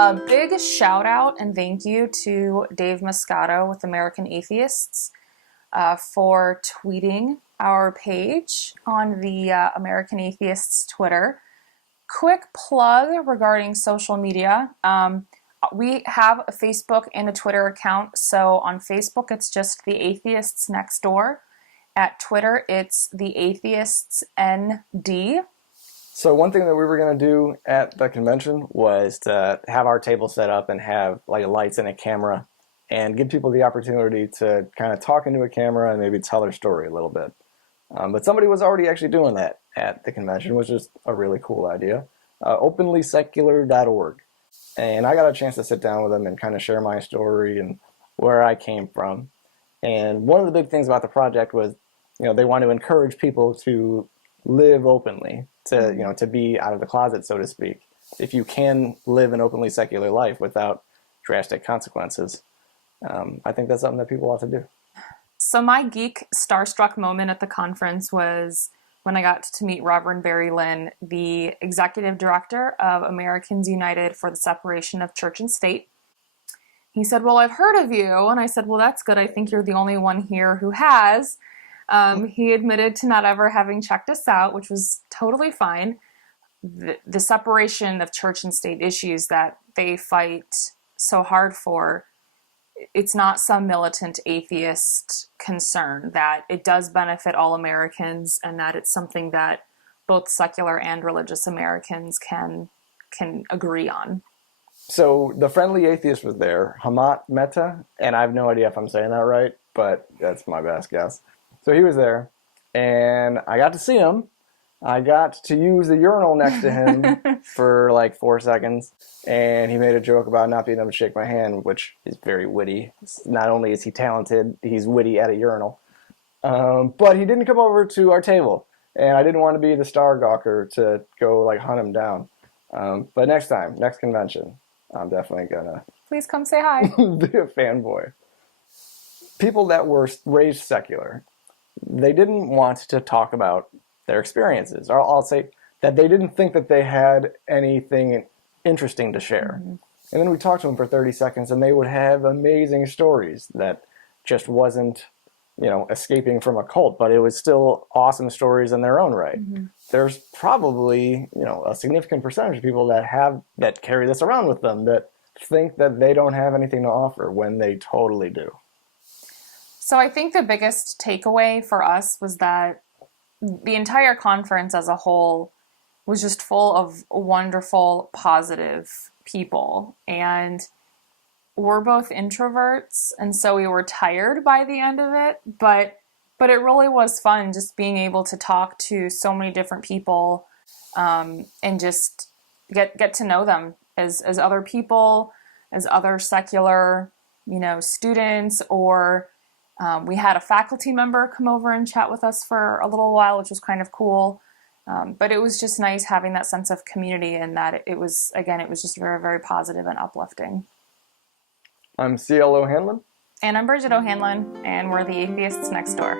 A big shout out and thank you to Dave Moscato with American Atheists for tweeting our page on the American Atheists Twitter. Quick plug regarding social media. We have a Facebook and a Twitter account. So on Facebook, it's just the Atheists Next Door. At Twitter, it's the Atheists ND. So one thing that we were going to do at the convention was to have our table set up and have like lights and a camera and give people the opportunity to kind of talk into a camera and maybe tell their story a little bit. But somebody was already actually doing that at the convention, which is a really cool idea. Openlysecular.org. And I got a chance to sit down with them and kind of share my story and where I came from. And one of the big things about the project was, they want to encourage people to live openly, to be out of the closet, so to speak. If you can live an openly secular life without drastic consequences, I think that's something that people ought to do. So my geek starstruck moment at the conference was when I got to meet Reverend Barry Lynn, the executive director of Americans United for the Separation of Church and State. He said, "Well, I've heard of you." And I said, "Well, that's good. I think you're the only one here who has." He admitted to not ever having checked us out, which was totally fine. The separation of church and state issues that they fight so hard for, it's not some militant atheist concern, that it does benefit all Americans and that it's something that both secular and religious Americans can agree on. So the friendly atheist was there, Hamat Mehta, and I have no idea if I'm saying that right, but that's my best guess. So he was there, and I got to see him. I got to use the urinal next to him for like 4 seconds, and he made a joke about not being able to shake my hand, which is very witty. Not only is he talented, he's witty at a urinal. But he didn't come over to our table, and I didn't want to be the star gawker to go like hunt him down. But next time, next convention, I'm definitely gonna Please come say hi. be a fanboy. People that were raised secular, they didn't want to talk about their experiences. Or I'll say that they didn't think that they had anything interesting to share. Mm-hmm. And then we talked to them for 30 seconds and they would have amazing stories that just wasn't, escaping from a cult, but it was still awesome stories in their own right. Mm-hmm. There's probably, a significant percentage of people that carry this around with them that think that they don't have anything to offer when they totally do. So I think the biggest takeaway for us was that the entire conference as a whole was just full of wonderful, positive people. And we're both introverts, and so we were tired by the end of it, but it really was fun just being able to talk to so many different people and just get to know them as other people, as other secular, students, or we had a faculty member come over and chat with us for a little while, which was kind of cool. But it was just nice having that sense of community, and that it was just very, very positive and uplifting. I'm CL O'Hanlon. And I'm Bridget O'Hanlon, and we're the Atheists Next Door.